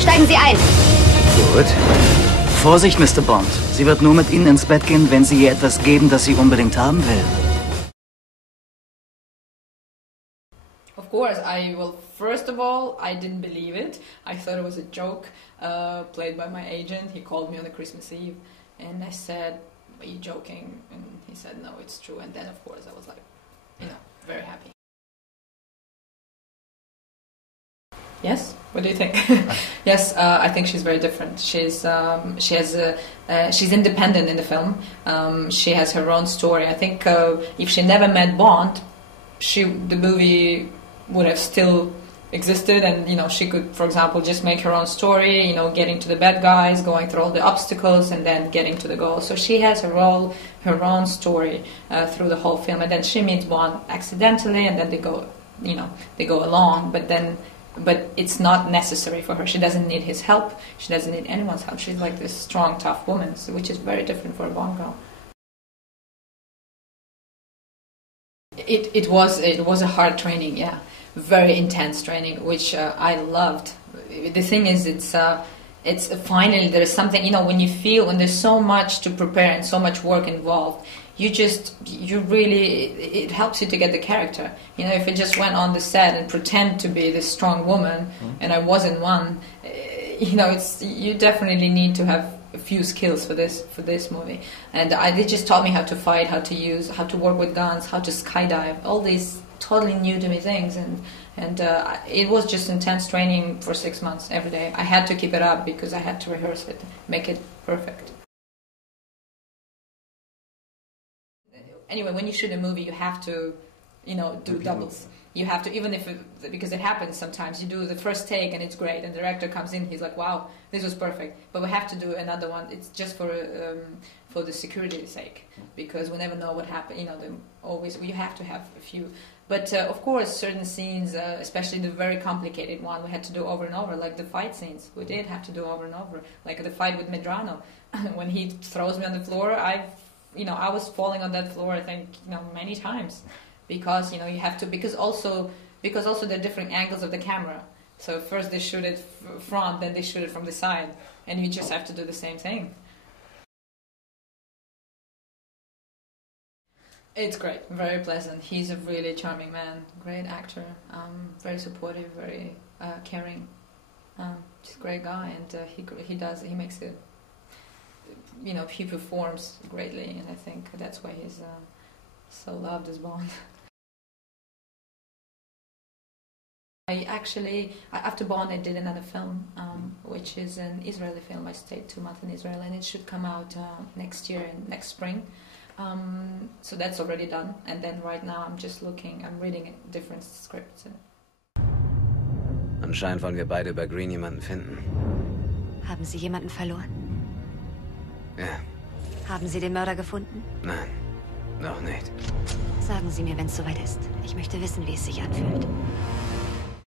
Steigen Sie ein. Gut. Vorsicht, Mr. Bond. Sie wird nur mit Ihnen ins Bett gehen, wenn Sie ihr etwas geben, das sie unbedingt haben will. Of course, first of all, I didn't believe it. I thought it was a joke played by my agent. He called me on the Christmas Eve and I said, "Are you joking?" And he said, "No, it's true." And then, of course, I was like, very happy. Yes, what do you think? Yes, I think she's very different. She's independent in the film. She has her own story. I think if she never met Bond, the movie would have still existed, and she could, for example, just make her own story. Getting to the bad guys, going through all the obstacles, and then getting to the goal. So she has her own story through the whole film, and then she meets Bond accidentally, and then they go along, but it's not necessary for her. She doesn't need his help. She doesn't need anyone's help. She's like this strong, tough woman, which is very different for a Bond girl. It was a hard training, yeah, very intense training, which I loved. The thing is, it's finally there's something, when when there's so much to prepare and so much work involved, it helps you to get the character. If I just went on the set and pretend to be this strong woman, and I wasn't one, you definitely need to have a few skills for this movie. And they just taught me how to fight, how to work with guns, how to skydive, all these totally new to me things, and it was just intense training for 6 months every day. I had to keep it up because I had to rehearse it, make it perfect. Anyway, when you shoot a movie, you have to, do doubles. You have to, even because it happens sometimes, you do the first take and it's great, and the director comes in, he's like, "Wow, this was perfect," but we have to do another one. It's just for the security's sake, because we never know what happened. We have to have a few. But of course, certain scenes, especially the very complicated one, we had to do over and over, like the fight scenes. We did have to do over and over, like the fight with Medrano. When he throws me on the floor, I was falling on that floor, I think, many times, because you have to, because also there are different angles of the camera. So first they shoot it front, then they shoot it from the side, and you just have to do the same thing. It's great, very pleasant. He's a really charming man, great actor, very supportive, very caring. Just a great guy, and he makes it. He performs greatly, and I think that's why he's so loved as Bond. After Bond, I did another film, which is an Israeli film. I stayed 2 months in Israel, and it should come out next spring. So that's already done, and then right now I'm reading different scripts. Anscheinend wollen wir beide über Green jemanden finden. Haben Sie jemanden verloren? Ja. Haben Sie den Mörder gefunden? Nein, noch nicht. Sagen Sie mir, wenn es soweit ist. Ich möchte wissen, wie es sich anfühlt.